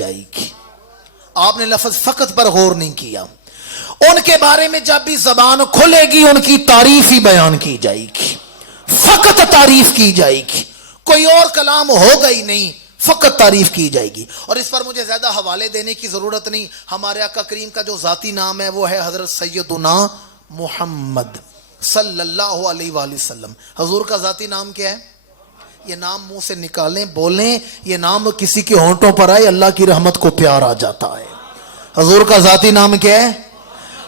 جائے گی. آپ نے لفظ فقط پر غور نہیں کیا. ان کے بارے میں جب بھی زبان کھلے گی ان کی تعریف ہی بیان کی جائے گی, فقط تعریف کی جائے گی, کوئی اور کلام ہوگا ہی نہیں, فقط تعریف کی جائے گی. اور اس پر مجھے زیادہ حوالے دینے کی ضرورت نہیں. ہمارے آقا کریم کا جو ذاتی نام ہے وہ ہے حضرت سیدنا محمد صلی اللہ علیہ وآلہ وسلم. حضور کا ذاتی نام کیا ہے؟ یہ نام منہ سے نکالیں, بولیں, یہ نام کسی کے ہونٹوں پر آئے اللہ کی رحمت کو پیار آ جاتا ہے. حضور کا ذاتی نام کیا ہے؟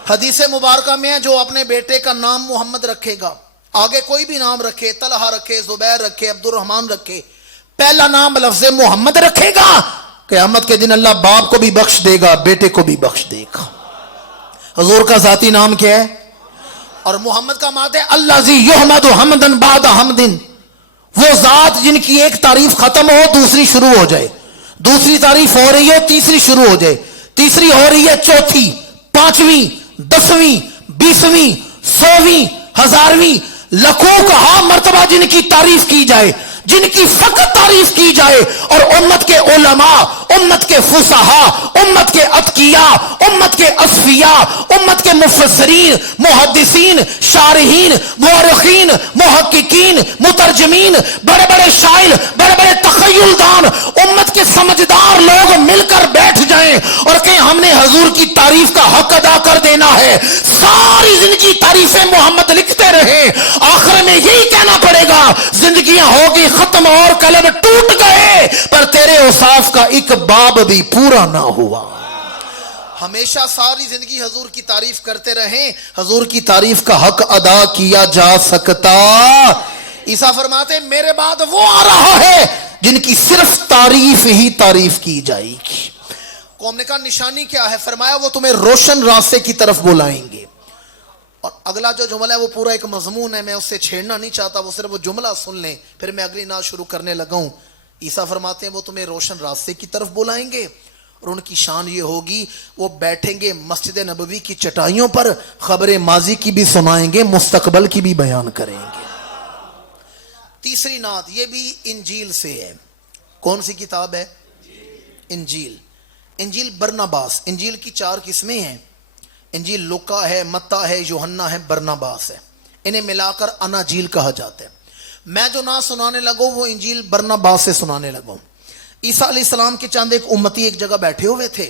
حدیث مبارکہ میں ہے جو اپنے بیٹے کا نام محمد رکھے گا, آگے کوئی بھی نام رکھے, طلحہ رکھے, زبیر رکھے, عبد الرحمن رکھے, پہلا نام لفظ محمد رکھے گا, قیامت کے دن اللہ باپ کو بھی بخش دے گا, بیٹے کو بھی بخش دے گا. حضور کا ذاتی نام کیا ہے؟ اور محمد کا معنی ہے الذی یحمد حمدا بعد حمد, وہ ذات جن کی ایک تعریف ختم ہو دوسری شروع ہو جائے, دوسری تعریف ہو رہی ہے تیسری شروع ہو جائے, تیسری ہو رہی ہے چوتھی, پانچویں, 10ویں, 20ویں, 100ویں, 1000ویں, لکھوں کہا مرتبہ جن کی تعریف کی جائے, جن کی فقط تعریف کی جائے, اور امت کے علماء, امت کے فصحاء, امت کے اتقیاء, امت کے اصفیاء, امت کے مفسرین, محدثین, شارحین, مورخین, محققین, مترجمین, بڑے بڑے شاعر, بڑے بڑے تخیل دان, امت کے سمجھدار لوگ مل کر بیٹھ جائیں اور کہیں ہم نے حضور کی تعریف کا حق ادا کر دینا ہے, ساری زندگی تعریفیں محمد لکھتے رہے, آخر میں یہی کہنا پڑے گا زندگیاں ہوگی ختم اور قلم ٹوٹ گئے پر تیرے اوصاف کا ایک باب بھی پورا نہ ہوا. ہمیشہ ساری زندگی حضور کی تعریف کرتے رہیں, حضور کی تعریف کا حق ادا کیا جا سکتا. عیسیٰ فرماتے میرے بعد وہ آ رہا ہے جن کی صرف تعریف ہی تعریف کی جائے گی. قوم نے کہا نشانی کیا ہے؟ فرمایا وہ تمہیں روشن راستے کی طرف بلائیں گے. اور اگلا جو جملہ ہے وہ پورا ایک مضمون ہے, میں اس سے چھیڑنا نہیں چاہتا, وہ صرف وہ جملہ سن لیں پھر میں اگلی نعت شروع کرنے لگا ہوں. عیسیٰ فرماتے ہیں وہ تمہیں روشن راستے کی طرف بلائیں گے, اور ان کی شان یہ ہوگی وہ بیٹھیں گے مسجد نبوی کی چٹائیوں پر, خبر ماضی کی بھی سنائیں گے, مستقبل کی بھی بیان کریں گے. تیسری نعت یہ بھی انجیل سے ہے. کون سی کتاب ہے؟ انجیل. انجیل برناباس. انجیل کی 4 قسمیں ہیں, انجیل لوکا ہے, متا ہے, یوحنا ہے, برناباس ہے. انہیں ملا کر اناجیل کہا جاتا ہے. میں جو نعت سنانے لگوں وہ انجیل برناباس سے سنانے لگوں. عیسیٰ علیہ السلام کے چند ایک امتی ایک جگہ بیٹھے ہوئے تھے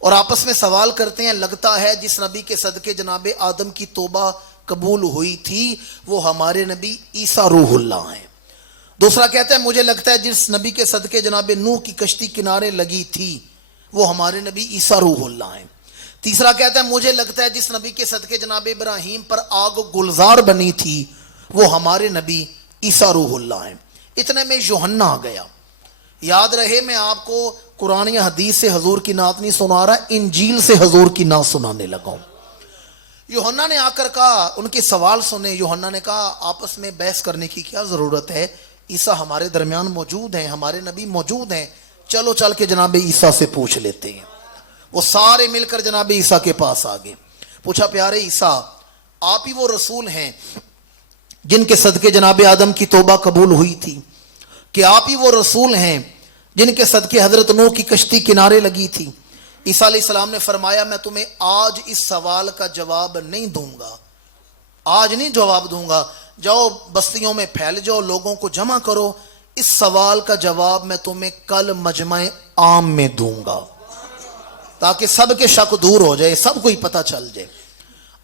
اور آپس میں سوال کرتے ہیں, لگتا ہے جس نبی کے صدقے جناب آدم کی توبہ قبول ہوئی تھی وہ ہمارے نبی عیسیٰ روح اللہ ہیں. دوسرا کہتا ہے مجھے لگتا ہے جس نبی کے صدقے جناب نوح کی کشتی کنارے لگی تھی وہ ہمارے نبی عیسیٰ روح اللہ ہیں. تیسرا کہتا ہے مجھے لگتا ہے جس نبی کے صدقے جناب ابراہیم پر آگ گلزار بنی تھی وہ ہمارے نبی عیسیٰ روح اللہ ہیں. اتنے میں یوحنا آ گیا. یاد رہے میں آپ کو قرآن یا حدیث سے حضور کی نعت نہیں سنا رہا, انجیل سے حضور کی نعت سنانے لگا ہوں. یوحنا نے آ کر کہا, ان کے سوال سنے, یوحنا نے کہا آپس میں بحث کرنے کی کیا ضرورت ہے, عیسیٰ ہمارے درمیان موجود ہیں, ہمارے نبی موجود ہیں, چلو چل کے جناب عیسیٰ سے پوچھ لیتے ہیں. وہ سارے مل کر جناب عیسیٰ کے پاس آگے. پوچھا پیارے عیسیٰ آپ ہی وہ رسول ہیں جن کے صدقے جناب آدم کی توبہ قبول ہوئی تھی؟ کہ آپ ہی وہ رسول ہیں جن کے صدقے حضرت نوح کی کشتی کنارے لگی تھی؟ عیسیٰ علیہ السلام نے فرمایا میں تمہیں آج اس سوال کا جواب نہیں دوں گا, آج نہیں جواب دوں گا, جاؤ بستیوں میں پھیل جاؤ, لوگوں کو جمع کرو, اس سوال کا جواب میں تمہیں کل مجمع عام میں دوں گا تاکہ سب کے شک دور ہو جائے, سب کو ہی پتہ چل جائے.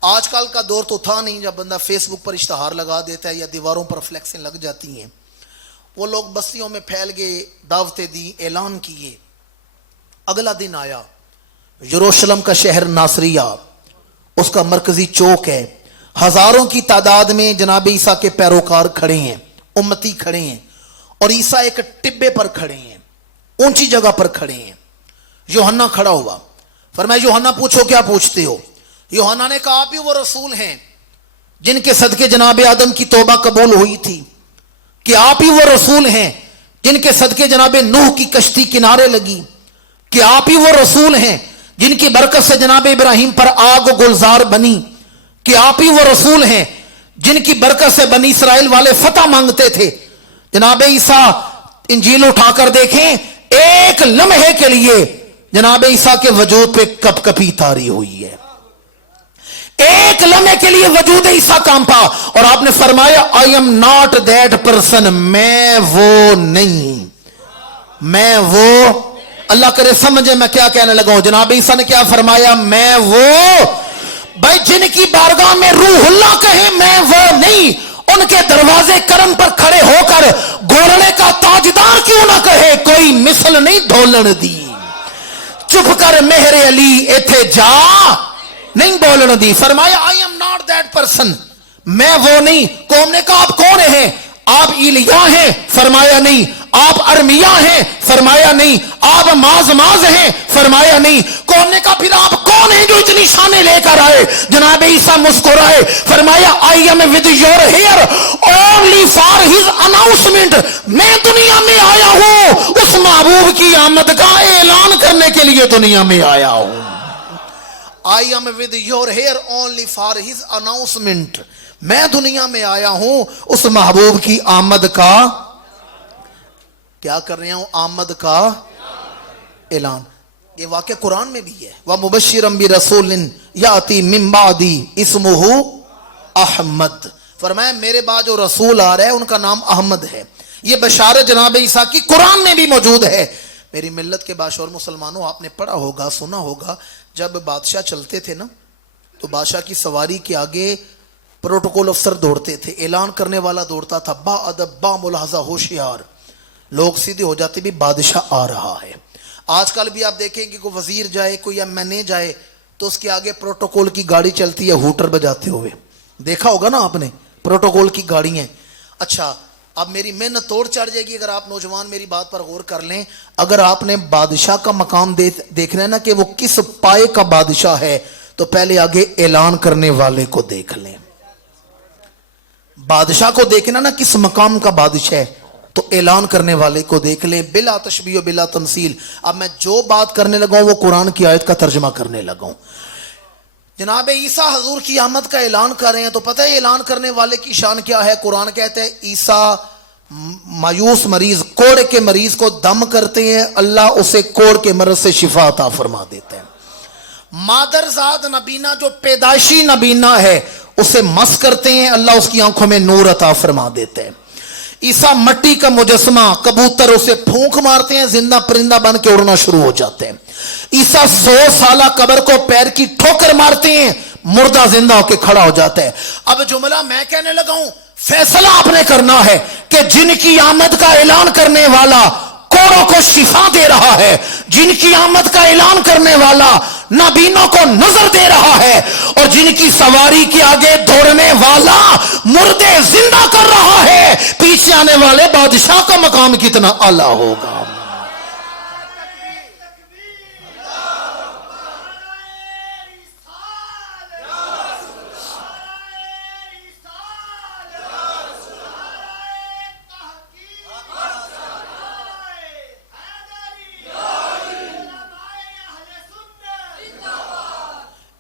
آج کل کا دور تو تھا نہیں جب بندہ فیس بک پر اشتہار لگا دیتا ہے یا دیواروں پر فلیکسیں لگ جاتی ہیں. وہ لوگ بستیوں میں پھیل گئے, دعوتیں دی, اعلان کیے. اگلا دن آیا, یروشلم کا شہر ناصریہ اس کا مرکزی چوک ہے, ہزاروں کی تعداد میں جناب عیسیٰ کے پیروکار کھڑے ہیں, امتی کھڑے ہیں, اور عیسیٰ ایک ٹبے پر کھڑے ہیں, اونچی جگہ پر کھڑے ہیں. یوحنا کھڑا ہوا, فرمایا یوحنا پوچھو کیا پوچھتے ہو؟ یوحنا نے کہا آپ ہی وہ رسول ہیں جن کے صدقے جناب آدم کی توبہ قبول ہوئی تھی؟ کہ آپ ہی وہ رسول ہیں جن کے صدقے جناب نوح کی کشتی کنارے لگی؟ کہ آپ ہی وہ رسول ہیں جن کی برکت سے جناب ابراہیم پر آگ گلزار بنی؟ کہ آپ ہی وہ رسول ہیں جن کی برکت سے بنی اسرائیل والے فتح مانگتے تھے؟ جناب عیسیٰ انجیل اٹھا کر دیکھیں, ایک لمحے کے لیے جناب عیسیٰ کے وجود پہ کپ کپی تاری ہوئی ہے. ایک لمحے کے لیے وجود عیسیٰ کانپا اور آپ نے فرمایا I am not that person, میں وہ نہیں, میں وہ, اللہ کرے سمجھے میں کیا کہنے لگا ہوں. جناب عیسیٰ نے کیا فرمایا, میں وہ, بھائی جن کی بارگاہ میں روح اللہ کہے میں وہ نہیں, ان کے دروازے کرم پر کھڑے ہو کر گھوڑے کا تاجدار کیوں نہ کہے کوئی مثل نہیں ڈھولن دی, چپ کر مہر علی ایتھے جا نہیں بولن دی. فرمایا I am not that person, میں وہ نہیں. قوم نے کہا آپ کون ہیں؟ آپ ایلیاہ ہیں؟ فرمایا نہیں. آپ ارمیا ہیں؟ فرمایا نہیں. آپ ماز ہیں؟ فرمایا نہیں. قوم نے کہا پھر آپ کون ہیں جو اتنی شانیں لے کر آئے؟ جناب عیسیٰ مسکرائے, فرمایا I am with your hair only for his announcement, میں دنیا میں آیا ہوں اس محبوب کی آمد کا اعلان کرنے کے لیے دنیا میں آیا ہوں. I am with your hair only for his announcement, میں دنیا میں آیا ہوں اس محبوب کی آمد کا کیا کر رہا ہوں, آمد کا اعلان. یہ واقعہ قرآن میں بھی ہے. وَمُبَشِّرًا بِرَسُولٍ يَأْتِي مِن بَعْدِي اسْمُهُ احمد. فرمایا میرے بعد جو رسول آ رہا ہے ان کا نام احمد ہے. یہ بشارت جناب عیسیٰ کی قرآن میں بھی موجود ہے. میری ملت کے باشعور مسلمانوں, آپ نے پڑھا ہوگا سنا ہوگا جب بادشاہ چلتے تھے نا تو بادشاہ کی سواری کے آگے پروٹوکول افسر دوڑتے تھے, اعلان کرنے والا دوڑتا تھا, با ادب با ملاحظہ ہوشیار. لوگ سیدھے ہو جاتے بھی بادشاہ آ رہا ہے. آج کل بھی آپ دیکھیں کہ کوئی وزیر جائے کوئی MNA جائے تو اس کے آگے پروٹوکول کی گاڑی چلتی ہے ہوٹر بجاتے ہوئے, دیکھا ہوگا نا آپ نے, پروٹوکول کی گاڑی ہیں. اچھا اب میری محنت توڑ چڑھ جائے گی اگر آپ نوجوان میری بات پر غور کر لیں. اگر آپ نے بادشاہ کا مقام دیکھنا ہے نا کہ وہ کس پائے کا بادشاہ ہے تو پہلے آگے اعلان کرنے والے کو دیکھ لیں. بادشاہ کو دیکھنا نا کس مقام کا بادشاہ ہے تو اعلان کرنے والے کو دیکھ لیں, بلا تشبیہ و بلا تمثیل. اب میں جو بات کرنے لگا ہوں وہ قرآن کی آیت کا ترجمہ کرنے لگا ہوں. جناب عیسیٰ حضور کی آمد کا اعلان کر رہے ہیں تو پتہ ہے اعلان کرنے والے کی شان کیا ہے. قرآن کہتے ہیں عیسیٰ مایوس مریض, کوڑ کے مریض کو دم کرتے ہیں, اللہ اسے کوڑ کے مرض سے شفا عطا فرما دیتے ہیں. مادرزاد نبینا جو پیدائشی نبینا ہے اسے مس کرتے ہیں, اللہ اس کی آنکھوں میں نور عطا فرما دیتے ہیں. عیسیٰ مٹی کا مجسمہ, کبوتر اسے پھونک مارتے ہیں, زندہ پرندہ بن کے اڑنا شروع ہو جاتے ہیں. عیسیٰ 100 سالہ قبر کو پیر کی ٹھوکر مارتے ہیں, مردہ زندہ ہو کے کھڑا ہو جاتا ہے. اب جملہ میں کہنے لگا ہوں, فیصلہ آپ نے کرنا ہے کہ جن کی آمد کا اعلان کرنے والا کوڑوں کو شفا دے رہا ہے, جن کی آمد کا اعلان کرنے والا نابینوں کو نظر دے رہا ہے, اور جن کی سواری کے آگے دوڑنے والا مردے زندہ کر رہا ہے, پیچھے آنے والے بادشاہ کا مقام کتنا اعلیٰ ہوگا.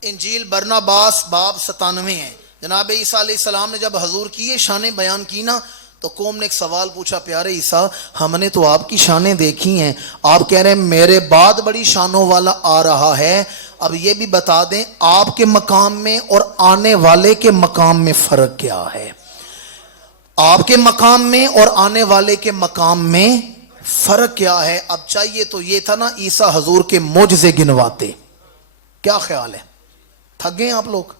انجیل برناباس باب 97 ہے. جناب عیسیٰ علیہ السلام نے جب حضور کی یہ شانیں بیان کی نا تو قوم نے ایک سوال پوچھا, پیارے عیسیٰ ہم نے تو آپ کی شانیں دیکھی ہیں, آپ کہہ رہے ہیں میرے بعد بڑی شانوں والا آ رہا ہے, اب یہ بھی بتا دیں آپ کے مقام میں اور آنے والے کے مقام میں فرق کیا ہے. آپ کے مقام میں اور آنے والے کے مقام میں فرق کیا ہے. اب چاہیے تو یہ تھا نا عیسیٰ حضور کے معجزے گنواتے, کیا خیال ہے, تھک گئے آپ لوگ؟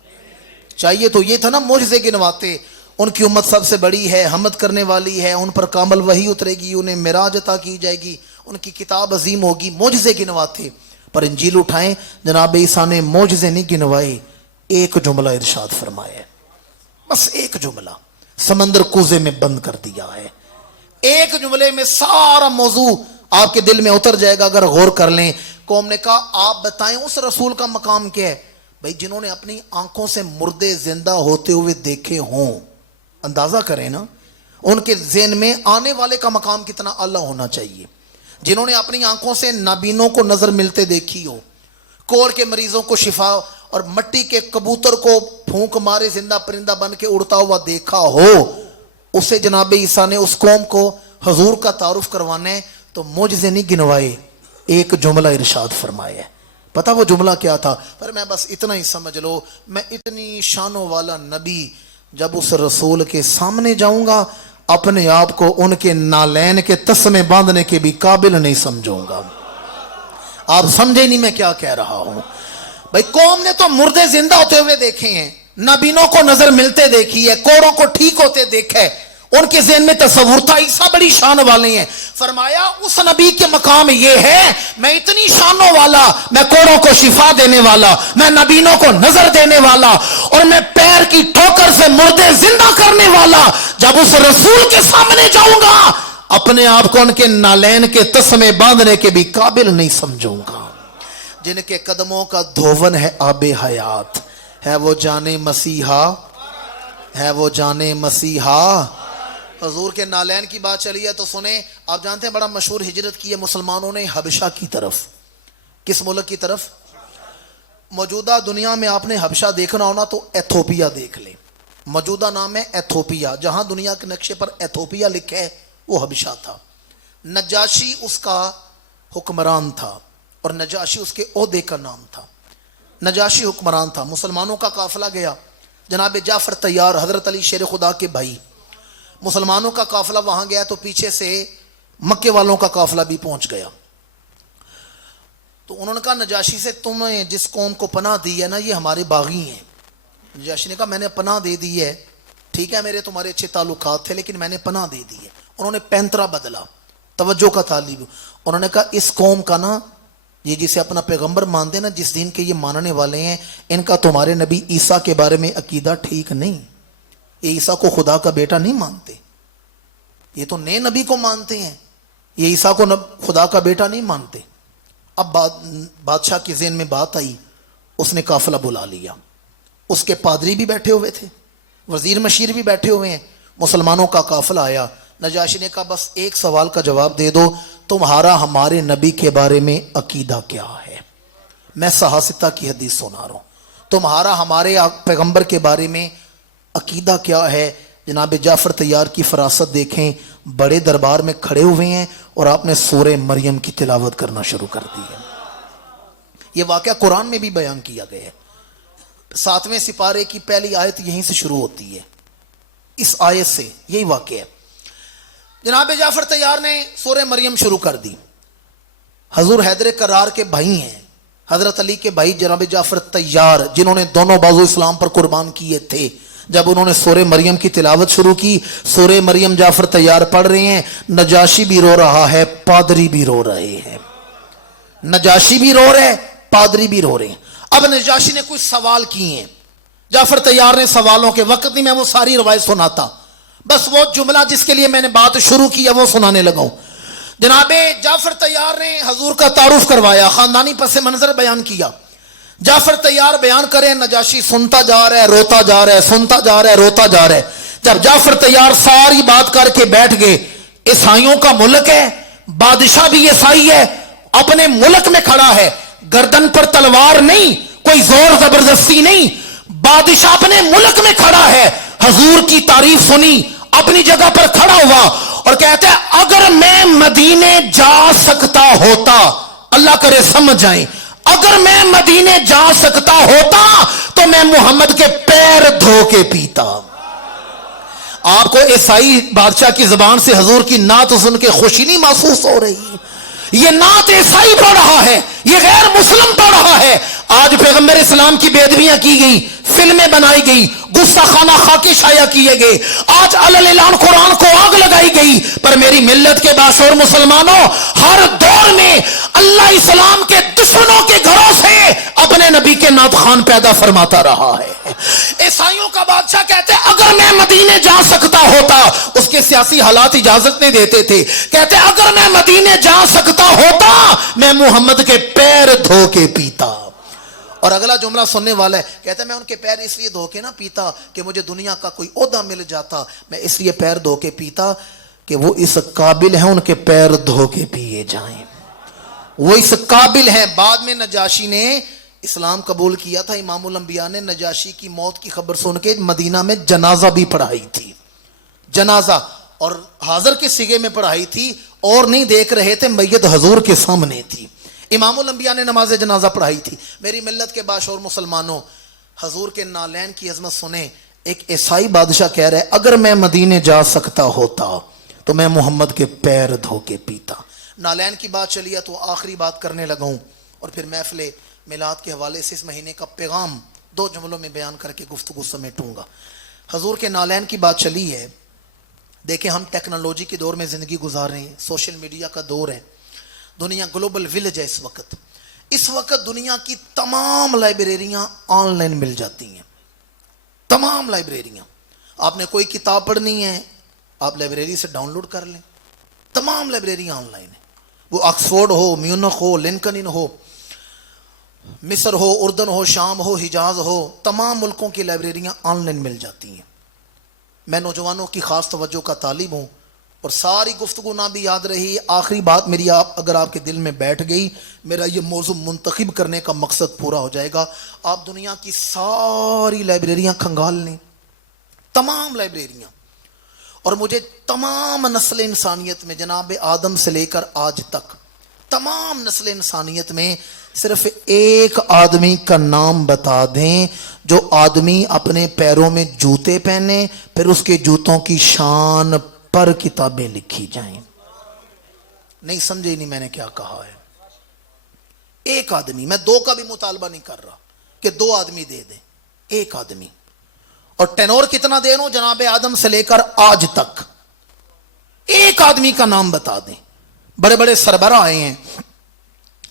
چاہیے تو یہ تھا نا معجزے گنواتے, ان کی امت سب سے بڑی ہے, حمد کرنے والی ہے, ان پر کامل وحی اترے گی, انہیں معراج عطا کی جائے گی, ان کی کتاب عظیم ہوگی, معجزے گنواتے. پر انجیل اٹھائیں, جناب عیسیٰ نے معجزے نہیں گنوائے, ایک جملہ ارشاد فرمایا ہے, بس ایک جملہ, سمندر کوزے میں بند کر دیا ہے. ایک جملے میں سارا موضوع آپ کے دل میں اتر جائے گا اگر غور کر لیں. قوم نے کہا آپ بتائیں اس رسول کا مقام کیا ہے. بھائی جنہوں نے اپنی آنکھوں سے مردے زندہ ہوتے ہوئے دیکھے ہوں, اندازہ کریں نا ان کے ذہن میں آنے والے کا مقام کتنا اعلیٰ ہونا چاہیے. جنہوں نے اپنی آنکھوں سے نابینوں کو نظر ملتے دیکھی ہو, کوڑ کے مریضوں کو شفا اور مٹی کے کبوتر کو پھونک مارے زندہ پرندہ بن کے اڑتا ہوا دیکھا ہو, اسے جناب عیسیٰ نے اس قوم کو حضور کا تعارف کروانا ہے تو معجزے نہیں گنوائے, ایک جملہ ارشاد فرمایا ہے. پتہ وہ جملہ کیا تھا؟ پر میں بس اتنا ہی سمجھ لو, میں اتنی شانوں والا نبی جب اس رسول کے سامنے جاؤں گا اپنے آپ کو ان کے نالین کے تسمے باندھنے کے بھی قابل نہیں سمجھوں گا. آپ سمجھے نہیں میں کیا کہہ رہا ہوں؟ بھائی قوم نے تو مردے زندہ ہوتے ہوئے دیکھے ہیں, نابینوں کو نظر ملتے دیکھی ہے, کوڑوں کو ٹھیک ہوتے دیکھا ہے, ان کے ذہن میں تصور تھا عیسیٰ بڑی شان والے ہیں. فرمایا اس نبی کے مقام یہ ہے, میں اتنی شانوں والا, میں کوڑوں کو شفا دینے والا, میں نابینوں کو نظر دینے والا, اور میں پیر کی ٹھوکر سے مردے زندہ کرنے والا. جب اس رسول کے سامنے جاؤں گا اپنے آپ کو ان کے نالین کے تسمے باندھنے کے بھی قابل نہیں سمجھوں گا. جن کے قدموں کا دھون ہے آب حیات, ہے وہ جانے مسیحا, ہے وہ جانے مسیحا. حضور کے نالین کی بات چلی ہے تو سنیں, آپ جانتے ہیں بڑا مشہور ہجرت کی ہے مسلمانوں نے حبشہ کی طرف. کس ملک کی طرف؟ موجودہ دنیا میں آپ نے حبشہ دیکھنا ہونا تو ایتھوپیا دیکھ لیں. موجودہ نام ہے ایتھوپیا, جہاں دنیا کے نقشے پر ایتھوپیا لکھا ہے وہ حبشہ تھا. نجاشی اس کا حکمران تھا اور نجاشی اس کے عہدے کا نام تھا. نجاشی حکمران تھا. مسلمانوں کا قافلہ گیا, جناب جعفر طیار حضرت علی شیر خدا کے بھائی, مسلمانوں کا قافلہ وہاں گیا تو پیچھے سے مکے والوں کا قافلہ بھی پہنچ گیا. تو انہوں نے کہا نجاشی سے, تم نے جس قوم کو پناہ دی ہے نا یہ ہمارے باغی ہیں. نجاشی نے کہا میں نے پناہ دے دی ہے, ٹھیک ہے میرے تمہارے اچھے تعلقات تھے لیکن میں نے پناہ دے دی ہے. انہوں نے پینترا بدلا, توجہ کا طالب. انہوں نے کہا اس قوم کا نا, یہ جسے اپنا پیغمبر مانتے نا, جس دین کے یہ ماننے والے ہیں, ان کا تمہارے نبی عیسیٰ کے بارے میں عقیدہ ٹھیک نہیں. یہ عیسیٰ کو خدا کا بیٹا نہیں مانتے, یہ تو نئے نبی کو مانتے ہیں, یہ عیسیٰ کو خدا کا بیٹا نہیں مانتے. اب بادشاہ کے ذہن میں بات آئی, اس نے قافلہ بلا لیا. اس کے پادری بھی بیٹھے ہوئے تھے, وزیر مشیر بھی بیٹھے ہوئے ہیں. مسلمانوں کا قافلہ آیا. نجاشی نے کہا بس ایک سوال کا جواب دے دو, تمہارا ہمارے نبی کے بارے میں عقیدہ کیا ہے؟ میں صحافتہ کی حدیث سنا رہا ہوں. تمہارا ہمارے پیغمبر کے بارے میں عقیدہ کیا ہے؟ جناب جعفر طیار کی فراست دیکھیں, بڑے دربار میں کھڑے ہوئے ہیں اور آپ نے سورہ مریم کی تلاوت کرنا شروع کر دی ہے. یہ واقعہ قرآن میں بھی بیان کیا گیا ہے. 7ویں سپارے کی پہلی آیت یہیں سے شروع ہوتی ہے, اس آیت سے یہی واقعہ ہے. جناب جعفر طیار نے سورہ مریم شروع کر دی. حضور حیدر کرار کے بھائی ہیں, حضرت علی کے بھائی جناب جعفر طیار, جنہوں نے دونوں بازو اسلام پر قربان کیے تھے. جب انہوں نے سورہ مریم کی تلاوت شروع کی, سورہ مریم جعفر طیار پڑھ رہے ہیں, نجاشی بھی رو رہا ہے, پادری بھی رو رہے ہیں. نجاشی بھی رو رہے, پادری بھی رو رہے ہیں. اب نجاشی نے کچھ سوال کیے ہیں, جعفر طیار نے سوالوں کے وقت نہیں میں وہ ساری روایت سناتا, بس وہ جملہ جس کے لیے میں نے بات شروع کی ہے وہ سنانے لگا ہوں. جناب جعفر طیار نے حضور کا تعارف کروایا, خاندانی پس منظر بیان کیا. جعفر طیار بیان کرے, نجاشی سنتا جا رہا ہے, روتا جا رہا ہے, سنتا جا رہا ہے, روتا جا رہا ہے. جب جعفر طیار ساری بات کر کے بیٹھ گئے, عیسائیوں کا ملک ہے, بادشاہ بھی عیسائی ہے, اپنے ملک میں کھڑا ہے, گردن پر تلوار نہیں, کوئی زور زبردستی نہیں, بادشاہ اپنے ملک میں کھڑا ہے. حضور کی تعریف سنی, اپنی جگہ پر کھڑا ہوا اور کہتے ہیں اگر میں مدینے جا سکتا ہوتا, اللہ کرے سمجھ جائیں, اگر میں مدینے جا سکتا ہوتا تو میں محمد کے پیر دھو کے پیتا. آپ کو عیسائی بادشاہ کی زبان سے حضور کی نعت سن کے خوشی نہیں محسوس ہو رہی؟ یہ نعت عیسائی پڑھ رہا ہے, یہ غیر مسلم پڑھ رہا ہے. آج پیغمبر اسلام کی بے ادبیاں کی گئی, فلمیں بنائی گئی, گستاخانہ خاکے شائع کیے گئے, آج علل اعلان قرآن کو آگ لگائی گئی. پر میری ملت کے باشعور مسلمانوں, ہر دور میں اللہ اسلام کے دشمنوں کے گھروں سے اپنے نبی کے نعت خوان پیدا فرماتا رہا ہے. عیسائیوں کا بادشاہ کہتے ہیں اگر میں مدینے جا سکتا ہوتا, اس کے سیاسی حالات اجازت نہیں دیتے تھے, کہتے ہیں اگر میں مدینے جا سکتا ہوتا میں محمد کے پیر دھو کے پیتا. اور اگلا جملہ سننے والا ہے, کہتا ہے میں ان کے پیر اس لیے دھو کے نہ پیتا کہ مجھے دنیا کا کوئی عہدہ مل جاتا, میں اس لیے پیر دھو کے پیتا کہ وہ اس قابل ہیں ان کے پیر دھو کے پیے جائیں, وہ اس قابل ہیں. بعد میں نجاشی نے اسلام قبول کیا تھا. امام الانبیاء نے نجاشی کی موت کی خبر سن کے مدینہ میں جنازہ بھی پڑھائی تھی, جنازہ. اور حاضر کے سگے میں پڑھائی تھی اور نہیں دیکھ رہے تھے, میت حضور کے سامنے تھی. امام الانبیاء نے نماز جنازہ پڑھائی تھی. میری ملت کے باشعور مسلمانوں, حضور کے نالین کی عظمت سنیں. ایک عیسائی بادشاہ کہہ رہا ہے اگر میں مدینے جا سکتا ہوتا تو میں محمد کے پیر دھو کے پیتا. نالین کی بات چلی ہے تو آخری بات کرنے لگا ہوں, اور پھر محفل میلاد کے حوالے سے اس مہینے کا پیغام 2 جملوں میں بیان کر کے گفتگو سمیٹوں گا. حضور کے نالین کی بات چلی ہے. دیکھیں ہم ٹیکنالوجی کے دور میں زندگی گزار رہے ہیں, سوشل میڈیا کا دور ہے, دنیا گلوبل ولیج ہے. اس وقت دنیا کی تمام لائبریریاں آن لائن مل جاتی ہیں. تمام لائبریریاں, آپ نے کوئی کتاب پڑھنی ہے آپ لائبریری سے ڈاؤن لوڈ کر لیں. تمام لائبریریاں آن لائن ہیں, وہ آکسفورڈ ہو, میونخ ہو, لنکن ہو, مصر ہو, اردن ہو, شام ہو, حجاز ہو, تمام ملکوں کی لائبریریاں آن لائن مل جاتی ہیں. میں نوجوانوں کی خاص توجہ کا طالب ہوں, اور ساری گفتگو نہ بھی یاد رہی, آخری بات میری اگر آپ کے دل میں بیٹھ گئی, میرا یہ موضوع منتخب کرنے کا مقصد پورا ہو جائے گا. آپ دنیا کی ساری لائبریریاں کھنگال لیں, تمام لائبریریاں, اور مجھے تمام نسل انسانیت میں جناب آدم سے لے کر آج تک تمام نسل انسانیت میں صرف ایک آدمی کا نام بتا دیں جو آدمی اپنے پیروں میں جوتے پہنے پھر اس کے جوتوں کی شان پر کتابیں لکھی جائیں. نہیں سمجھے نہیں میں نے کیا کہا ہے. ایک آدمی, میں 2 کا بھی مطالبہ نہیں کر رہا کہ 2 آدمی دے دیں, ایک آدمی. اور ٹینور کتنا دے رہا ہوں, جناب آدم سے لے کر آج تک ایک آدمی کا نام بتا دیں. بڑے بڑے سربراہ آئے ہیں,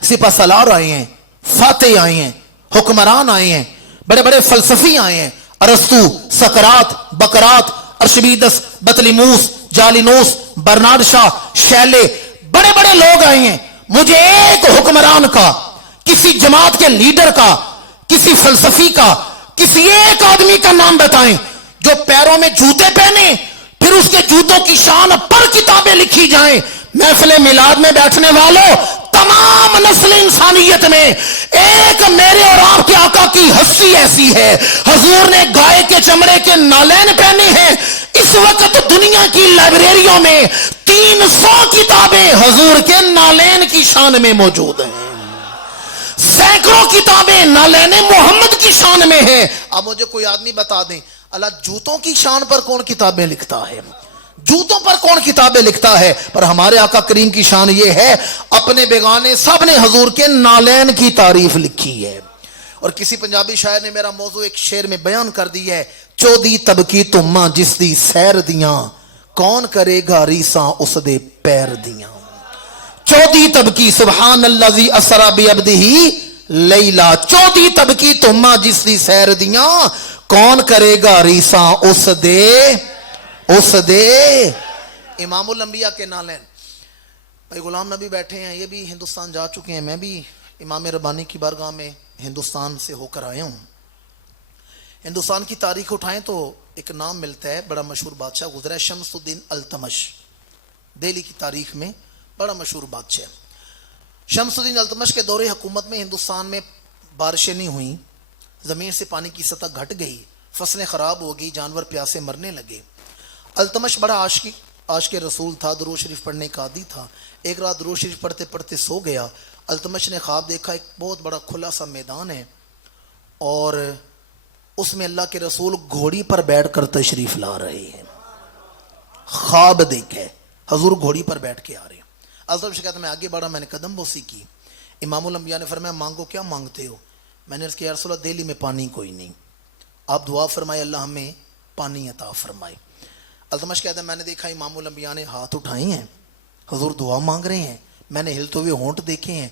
سپہ سالار آئے ہیں, فاتح آئے ہیں, حکمران آئے ہیں, بڑے بڑے فلسفی آئے ہیں, ارسطو, سقراط, بقراط, ارشمیدس, بطلیموس, جالینوس, برنارد شاہ, شیلے, بڑے بڑے لوگ آئے ہیں. مجھے ایک حکمران کا, کسی جماعت کے لیڈر کا, کسی فلسفی کا, کسی ایک آدمی کا نام بتائیں جو پیروں میں جوتے پہنے پھر اس کے جوتوں کی شان پر کتابیں لکھی جائیں. محفل میلاد میں بیٹھنے والوں, تمام نسل انسانیت میں ایک میرے اور آپ کے آقا کی ہستی ایسی ہے, حضور نے گائے کے چمڑے کے نالین پہنے ہیں. اس وقت دنیا کی لائبریریوں میں 300 کتابیں حضور کے نالین کی شان میں موجود ہیں. سینکڑوں کتابیں نالین محمد کی شان میں ہیں. اب مجھے کوئی آدمی بتا دیں اللہ جوتوں کی شان پر کون کتابیں لکھتا ہے, جوتوں پر کون کتابیں لکھتا ہے؟ پر ہمارے آقا کریم کی شان یہ ہے اپنے بیگانے سب نے حضور کے نالین کی تعریف لکھی ہے. اور کسی پنجابی شاعر نے میرا موضوع ایک شعر میں بیان کر دی ہے, چودی طبقی تماں جس دی سیر دیاں کون کرے گا ریساں اس دے پیر دیاں. چودی طبقی سبحان الذی اسری بعبدہ لیلا, چودی طبقی تماں جس دی سیر دیاں کون کرے گا ریساں اس دے. امام الانبیاء کے نالین. بھائی غلام نبی بیٹھے ہیں, یہ بھی ہندوستان جا چکے ہیں, میں بھی امام ربانی کی بارگاہ میں ہندوستان سے ہو کر آیا ہوں. ہندوستان کی تاریخ اٹھائیں تو ایک نام ملتا ہے, بڑا مشہور بادشاہ گزرا ہے, شمس الدین التمش. دہلی کی تاریخ میں بڑا مشہور بادشاہ. شمس الدین التمش کے دور حکومت میں ہندوستان میں بارشیں نہیں ہوئیں, زمین سے پانی کی سطح گھٹ گئی, فصلیں خراب ہو گئی, جانور پیاسے مرنے لگے. التمش بڑا عاشق رسول تھا, درود شریف پڑھنے کا عادی تھا. ایک رات درود شریف پڑھتے پڑھتے سو گیا. التمش نے خواب دیکھا ایک بہت بڑا کھلا سا میدان ہے اور اس میں اللہ کے رسول گھوڑی پر بیٹھ کر تشریف لا رہے ہیں. خواب دیکھے حضور گھوڑی پر بیٹھ کے آ رہے ہیں. التمش کہتا میں آگے بڑھا, میں نے قدم بوسی کی. امام الانبیاء نے فرمایا مانگو, کیا مانگتے ہو؟ میں نے عرض کیا یا رسول اللہ دہلی میں پانی کوئی نہیں, آپ دعا فرمائے اللہ ہمیں پانی عطا فرمائے. التمش کہتا ہے میں نے دیکھا امام الانبیاء نے ہاتھ اٹھائے ہیں, حضور دعا مانگ رہے ہیں. میں نے ہلتے ہوئے ہونٹ دیکھے ہیں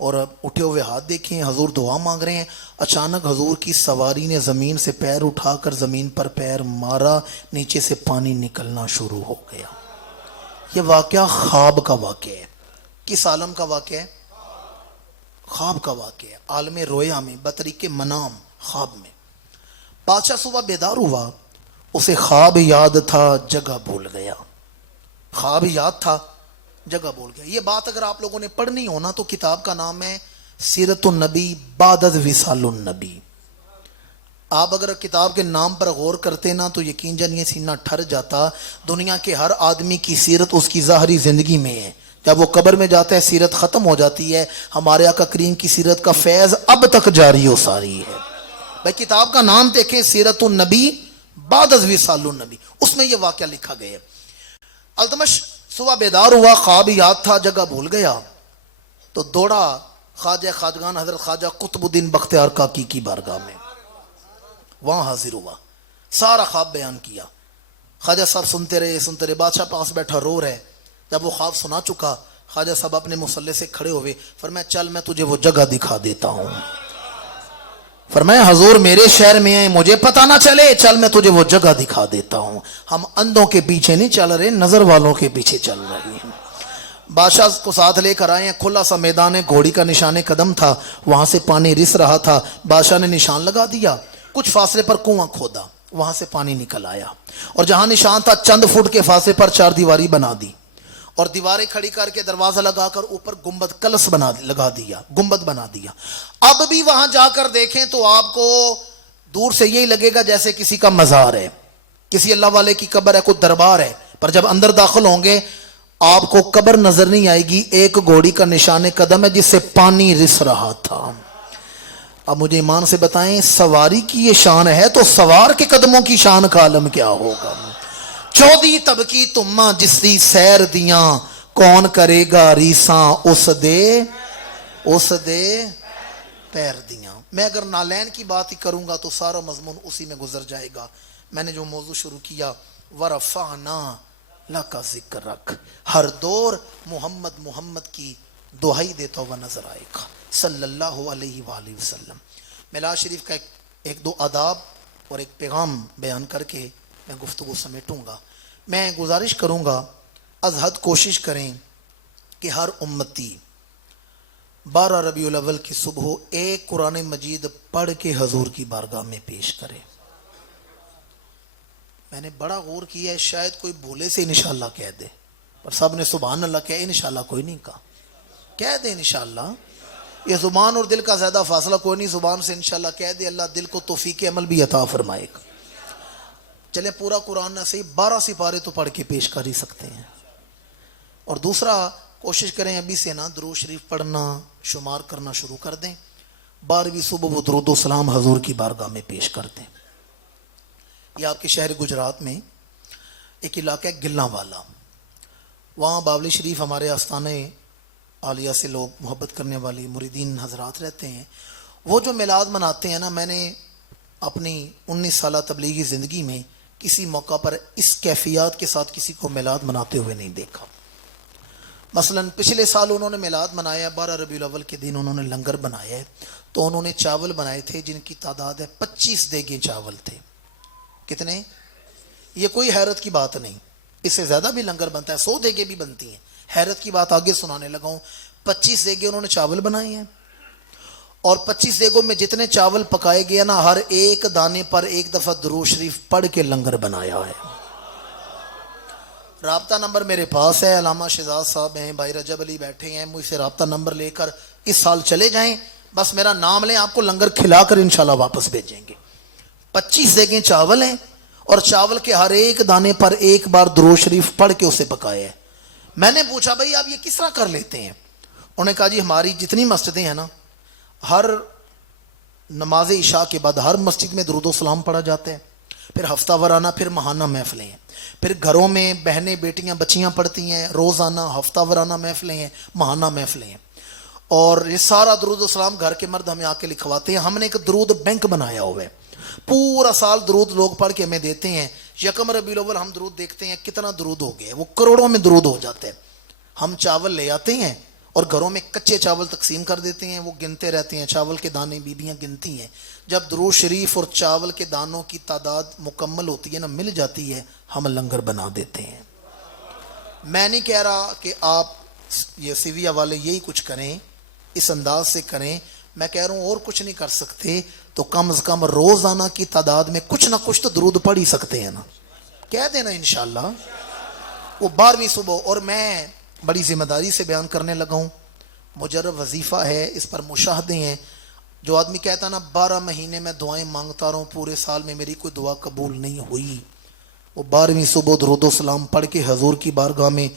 اور اٹھے ہوئے ہاتھ دیکھے ہیں, حضور دعا مانگ رہے ہیں. اچانک حضور کی سواری نے زمین سے پیر اٹھا کر زمین پر پیر مارا, نیچے سے پانی نکلنا شروع ہو گیا. یہ واقعہ خواب کا واقعہ ہے. کس عالم کا واقعہ ہے؟ خواب کا واقعہ ہے, عالم رویا میں, بطریق منام, خواب میں. بادشاہ صبح بیدار ہوا, اسے خواب یاد تھا, جگہ بھول گیا. خواب یاد تھا, جگہ بھول گیا. یہ بات اگر آپ لوگوں نے پڑھنی ہونا تو کتاب کا نام ہے سیرت النبی بعد از وصال النبی. آپ اگر کتاب کے نام پر غور کرتے نا تو یقین جانیے سینہ ٹھر جاتا. دنیا کے ہر آدمی کی سیرت اس کی ظاہری زندگی میں ہے. جب وہ قبر میں جاتا ہے سیرت ختم ہو جاتی ہے. ہمارے آقا کریم کی سیرت کا فیض اب تک جاری و ساری ہے. بھائی کتاب کا نام دیکھیں سیرت النبی بعد از وصال النبی, اس میں یہ واقعہ لکھا گیا ہے. التمش صبح بیدار ہوا, خواب یاد تھا, جگہ بھول گیا, تو دوڑا خواجہ خواجگان حضرت خواجہ قطب الدین بختیار کاکی کی بارگاہ میں. وہاں حاضر ہوا, سارا خواب بیان کیا. خواجہ صاحب سنتے رہے. بادشاہ پاس بیٹھا رو رہے. جب وہ خواب سنا چکا, خواجہ صاحب اپنے مصلے سے کھڑے ہوئے, فرمایا چل میں تجھے وہ جگہ دکھا دیتا ہوں. فرمایا حضور میرے شہر میں آئے مجھے پتہ نہ چلے, چل میں تجھے وہ جگہ دکھا دیتا ہوں. ہم اندھوں کے پیچھے نہیں چل رہے, نظر والوں کے پیچھے چل رہے ہیں. بادشاہ کو ساتھ لے کر آئے ہیں. کھلا سا میدان ہے, گھوڑی کا نشان قدم تھا, وہاں سے پانی رس رہا تھا. بادشاہ نے نشان لگا دیا, کچھ فاصلے پر کنواں کھودا, وہاں سے پانی نکل آیا, اور جہاں نشان تھا چند فٹ کے فاصلے پر 4 دیواری بنا دی, اور دیواریں کھڑی کر کے دروازہ لگا کر اوپر گنبد کلس لگا دیا, گنبد بنا دیا. اب بھی وہاں جا کر دیکھیں تو آپ کو دور سے یہی لگے گا جیسے کسی کا مزار ہے, کسی اللہ والے کی قبر ہے, کوئی دربار ہے. پر جب اندر داخل ہوں گے آپ کو قبر نظر نہیں آئے گی, ایک گھوڑی کا نشان قدم ہے جس سے پانی رس رہا تھا. اب مجھے ایمان سے بتائیں سواری کی یہ شان ہے تو سوار کے قدموں کی شان کا عالم کیا ہوگا. 14 تب کی تماں جس دی سیر دیاں, کون کرے گا ریساں اس دے پیر دیاں. میں اگر نالین کی بات ہی کروں گا تو سارا مضمون اسی میں گزر جائے گا. میں نے جو موضوع شروع کیا ورفعنا لک ذکرک, ہر دور محمد کی دہائی دیتا ہوا نظر آئے گا صلی اللہ علیہ وآلہ وسلم. میلاد شریف کا ایک دو آداب اور ایک پیغام بیان کر کے میں گفتگو سمیٹوں گا. میں گزارش کروں گا از حد کوشش کریں کہ ہر امتی 12 ربیع الاول کی صبح ایک قرآن مجید پڑھ کے حضور کی بارگاہ میں پیش کرے. میں نے بڑا غور کیا ہے, شاید کوئی بھولے سے انشاءاللہ کہہ دے, پر سب نے سبحان اللہ کہا, انشاءاللہ کوئی نہیں کہا. کہہ دے انشاءاللہ, یہ زبان اور دل کا زیادہ فاصلہ کوئی نہیں, زبان سے انشاءاللہ کہہ دے, اللہ دل کو توفیق عمل بھی عطا فرمائے گا. چلیں پورا قرآن نہ صحیح 12 سپارے تو پڑھ کے پیش کر ہی سکتے ہیں. اور دوسرا کوشش کریں ابھی سے نا درود شریف پڑھنا شمار کرنا شروع کر دیں. 12ویں صبح وہ درود و سلام حضور کی بارگاہ میں پیش کر دیں. یہ آپ کے شہر گجرات میں ایک علاقہ ہے گلاں والا, وہاں باولی شریف ہمارے آستانہ عالیہ سے لوگ محبت کرنے والی مریدین حضرات رہتے ہیں. وہ جو میلاد مناتے ہیں نا, میں نے اپنی 19 سالہ تبلیغی زندگی میں کسی موقع پر اس کیفیات کے ساتھ کسی کو میلاد مناتے ہوئے نہیں دیکھا. مثلا پچھلے سال انہوں نے میلاد منایا, 12 ربیع الاول کے دن انہوں نے لنگر بنایا ہے, تو انہوں نے چاول بنائے تھے جن کی تعداد ہے 25 دیگیں چاول تھے. کتنے؟ یہ کوئی حیرت کی بات نہیں, اس سے زیادہ بھی لنگر بنتا ہے, 100 دیگیں بھی بنتی ہیں. حیرت کی بات آگے سنانے لگا ہوں. 25 دیگیں انہوں نے چاول بنائے ہیں, اور 25 دیگوں میں جتنے چاول پکائے گئے نا, ہر ایک دانے پر ایک دفعہ درود شریف پڑھ کے لنگر بنایا ہے. رابطہ نمبر میرے پاس ہے, علامہ شہزاد صاحب ہیں, بھائی رجب علی بیٹھے ہیں, مجھ سے رابطہ نمبر لے کر اس سال چلے جائیں, بس میرا نام لیں, آپ کو لنگر کھلا کر انشاءاللہ واپس بھیجیں گے. 25 دیگیں چاول ہیں, اور چاول کے ہر ایک دانے پر ایک بار درود شریف پڑھ کے اسے پکایا ہے. میں نے پوچھا بھائی آپ یہ کس طرح کر لیتے ہیں؟ انہوں نے کہا جی ہماری جتنی مسجدیں ہیں نا, ہر نماز عشاء کے بعد ہر مسجد میں درود و سلام پڑھا جاتا ہے, پھر ہفتہ وارانہ, پھر ماہانہ محفلیں ہیں, پھر گھروں میں بہنیں بیٹیاں بچیاں پڑھتی ہیں, روزانہ ہفتہ وارانہ محفلیں ہیں, ماہانہ محفلیں ہیں, اور یہ سارا درود و سلام گھر کے مرد ہمیں آ کے لکھواتے ہیں. ہم نے ایک درود بینک بنایا ہوا ہے, پورا سال درود لوگ پڑھ کے ہمیں دیتے ہیں. یکم ربیع الاول ہم درود دیکھتے ہیں کتنا درود ہو گیا, وہ کروڑوں میں درود ہو جاتے ہیں. ہم چاول لے آتے ہیں اور گھروں میں کچے چاول تقسیم کر دیتے ہیں, وہ گنتے رہتے ہیں, چاول کے دانے بیبیاں گنتی ہیں. جب درود شریف اور چاول کے دانوں کی تعداد مکمل ہوتی ہے نا, مل جاتی ہے, ہم لنگر بنا دیتے ہیں. میں نہیں کہہ رہا کہ آپ یہ سیویا والے یہی کچھ کریں, اس انداز سے کریں, میں کہہ رہا ہوں اور کچھ نہیں کر سکتے تو کم از کم روزانہ کی تعداد میں کچھ نہ کچھ تو درود پڑھ ہی سکتے ہیں نا. کہہ دینا انشاءاللہ. وہ 12ویں صبح, اور میں بڑی ذمہ داری سے بیان کرنے لگا ہوں, مجرب وظیفہ ہے, اس پر مشاہدے ہیں. جو آدمی کہتا نا 12 مہینے میں دعائیں مانگتا رہا ہوں پورے سال میں میری کوئی دعا قبول نہیں ہوئی، وہ 12ویں صبح درود و سلام پڑھ کے حضور کی بارگاہ میں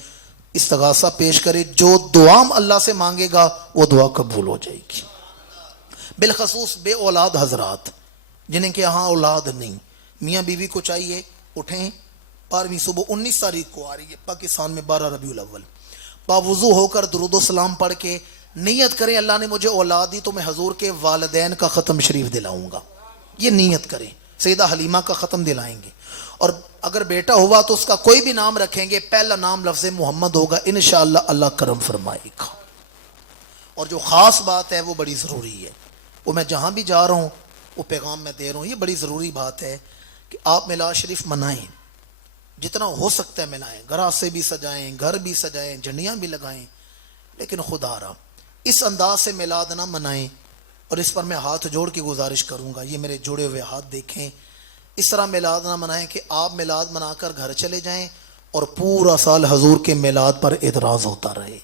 استغاثہ پیش کرے، جو دعا اللہ سے مانگے گا وہ دعا قبول ہو جائے گی۔ بالخصوص بے اولاد حضرات جنہیں کہ یہاں اولاد نہیں، میاں بیوی کو چاہیے اٹھیں، 12ویں صبح 19 تاریخ کو آ رہی ہے پاکستان میں 12 ربیع الاول، باوضو ہو کر درود و سلام پڑھ کے نیت کریں اللہ نے مجھے اولاد دی تو میں حضور کے والدین کا ختم شریف دلاؤں گا، یہ نیت کریں، سیدہ حلیمہ کا ختم دلائیں گے، اور اگر بیٹا ہوا تو اس کا کوئی بھی نام رکھیں گے، پہلا نام لفظ محمد ہوگا، انشاءاللہ اللہ کرم فرمائے گا۔ اور جو خاص بات ہے وہ بڑی ضروری ہے، وہ میں جہاں بھی جا رہا ہوں وہ پیغام میں دے رہا ہوں، یہ بڑی ضروری بات ہے کہ آپ میلاد شریف منائیں، جتنا ہو سکتا ہے منائیں، گھر سے بھی سجائیں، گھر بھی سجائیں، جھنڈیاں بھی لگائیں، لیکن خدا را اس انداز سے میلاد نہ منائیں۔ اور اس پر میں ہاتھ جوڑ کے گزارش کروں گا، یہ میرے جوڑے ہوئے ہاتھ دیکھیں، اس طرح میلاد نہ منائیں کہ آپ میلاد منا کر گھر چلے جائیں اور پورا سال حضور کے میلاد پر اعتراض ہوتا رہے،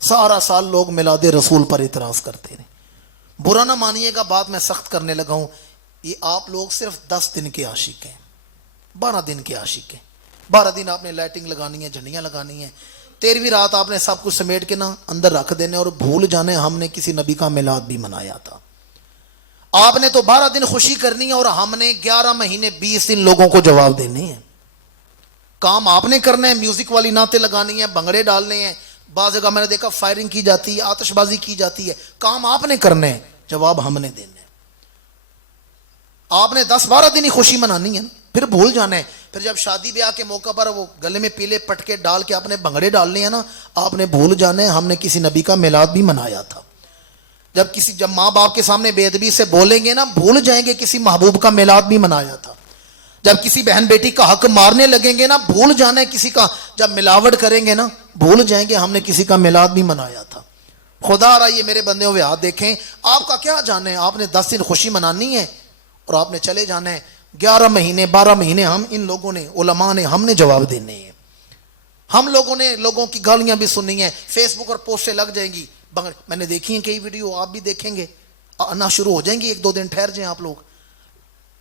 سارا سال لوگ میلاد رسول پر اعتراض کرتے رہے۔ برا نہ مانیے گا، بات میں سخت کرنے لگا ہوں، یہ آپ لوگ صرف 10 دن کے عاشق ہیں، 12 دن کے عاشق ہیں، 12 دن آپ نے لائٹنگ لگانی ہے، جھنڈیاں لگانی ہیں، 13ویں رات آپ نے سب کچھ سمیٹ کے نا اندر رکھ دینے اور بھول جانے ہم نے کسی نبی کا میلاد بھی منایا تھا۔ آپ نے تو 12 دن خوشی کرنی ہے اور ہم نے 11 مہینے 20 دن لوگوں کو جواب دینے ہیں۔ کام آپ نے کرنا ہے، میوزک والی نعتیں لگانی ہیں، بھنگڑے ڈالنے ہیں، بعض جگہ میں نے دیکھا فائرنگ کی جاتی ہے، آتش بازی کی جاتی ہے، کام آپ نے کرنا ہے، جواب ہم نے دینا ہے۔ آپ نے 10-12 دن ہی خوشی منانی ہے، پھر بھول جانا ہے، پھر جب شادی بیاہ کے موقع پر وہ گلے میں پیلے پٹکے ڈال کے آپ نے بھنگڑے ڈالنے ہیں نا، آپ نے بھول جانا ہے ہم نے کسی نبی کا میلاد بھی منایا تھا۔ جب ماں باپ کے سامنے بے ادبی سے بولیں گے نا، بھول جائیں گے کسی محبوب کا میلاد بھی منایا تھا۔ جب کسی بہن بیٹی کا حق مارنے لگیں گے نا، بھول جانا ہے کسی کا، جب ملاوٹ کریں گے نا بھول جائیں گے ہم نے کسی کا میلاد بھی منایا تھا۔ خدا را یہ میرے بندے ہوئے ہاتھ دیکھیں، آپ کا کیا جانا ہے، آپ نے 10 دن خوشی منانی ہے اور آپ نے چلے جانا ہے، 11 مہینے 12 مہینے ہم ان لوگوں نے، علماء نے، ہم نے جواب دینے ہیں، ہم لوگوں نے لوگوں کی گالیاں بھی سننی ہیں، فیس بک اور پوسٹیں لگ جائیں گی، میں نے دیکھی ہیں کئی ویڈیو، آپ بھی دیکھیں گے، آنا شروع ہو جائیں گی، 1-2 دن ٹھہر جائیں آپ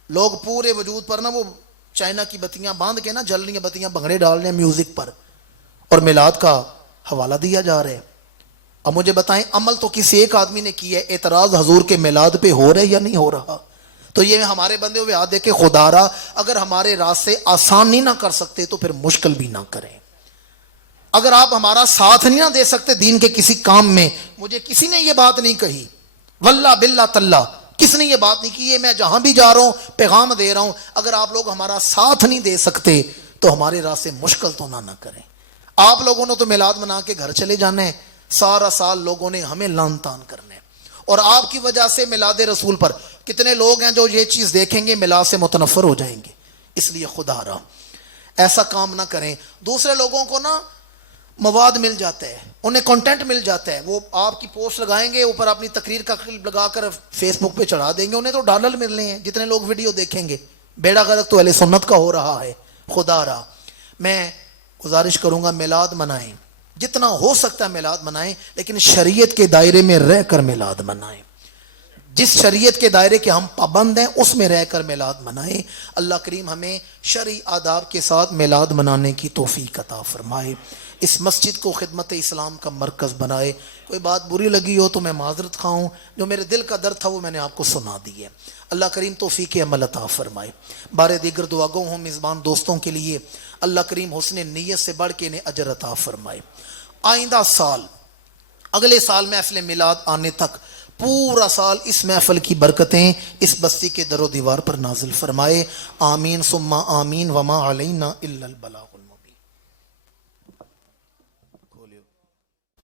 لوگ پورے وجود پر نا وہ چائنا کی بتیاں باندھ کے نا جل رہی ہیں بتیاں، بھنگڑے ڈال رہے ہیں میوزک پر اور میلاد کا حوالہ دیا جا رہا ہے۔ اب مجھے بتائیں عمل تو کسی ایک آدمی نے کی ہے، اعتراض حضور کے میلاد پہ ہو رہا ہے یا نہیں ہو رہا؟ تو یہ ہمارے بندے ہوئے ہاتھ دیکھے، خدا را اگر ہمارے راستے آسان نہیں نہ کر سکتے تو پھر مشکل بھی نہ کریں۔ اگر آپ ہمارا ساتھ نہیں نہ دے سکتے دین کے کسی کام میں، مجھے کسی نے یہ بات نہیں کہی، واللہ باللہ تاللہ کس نے یہ بات نہیں کی، یہ میں جہاں بھی جا رہا ہوں پیغام دے رہا ہوں، اگر آپ لوگ ہمارا ساتھ نہیں دے سکتے تو ہمارے راستے مشکل تو نہ کریں۔ آپ لوگوں نے تو میلاد منا کے گھر چلے جانا ہے، سارا سال لوگوں نے ہمیں لان تان کرنا ہے، اور آپ کی وجہ سے میلاد رسول پر کتنے لوگ ہیں جو یہ چیز دیکھیں گے میلاد سے متنفر ہو جائیں گے۔ اس لیے خدا را ایسا کام نہ کریں۔ دوسرے لوگوں کو نا مواد مل جاتا ہے، انہیں کنٹینٹ مل جاتا ہے، وہ آپ کی پوسٹ لگائیں گے، اوپر اپنی تقریر کا کلپ لگا کر فیس بک پہ چڑھا دیں گے، انہیں تو ڈالر ملنے ہیں، جتنے لوگ ویڈیو دیکھیں گے۔ بیڑا غرق تو اہل سنت کا ہو رہا ہے۔ خدا را میں گزارش کروں گا میلاد منائیں، جتنا ہو سکتا ہے میلاد منائیں، لیکن شریعت کے دائرے میں رہ کر میلاد منائیں، جس شریعت کے دائرے کے ہم پابند ہیں اس میں رہ کر میلاد منائیں۔ اللہ کریم ہمیں شرعی آداب کے ساتھ میلاد منانے کی توفیق عطا فرمائے، اس مسجد کو خدمت اسلام کا مرکز بنائے۔ کوئی بات بری لگی ہو تو میں معذرت خواہ ہوں، جو میرے دل کا درد تھا وہ میں نے آپ کو سنا دی ہے۔ اللہ کریم توفیق عمل عطا فرمائے۔ بارے دیگر دعا گو ہوں میزبان دوستوں کے لیے، اللہ کریم حسن نیت سے بڑھ کے انہیں اجر عطا فرمائے۔ آئندہ سال، اگلے سال محفل میلاد آنے تک پورا سال اس محفل کی برکتیں اس بستی کے در و دیوار پر نازل فرمائے۔ آمین ثم آمین، وما علینا الا البلاغ۔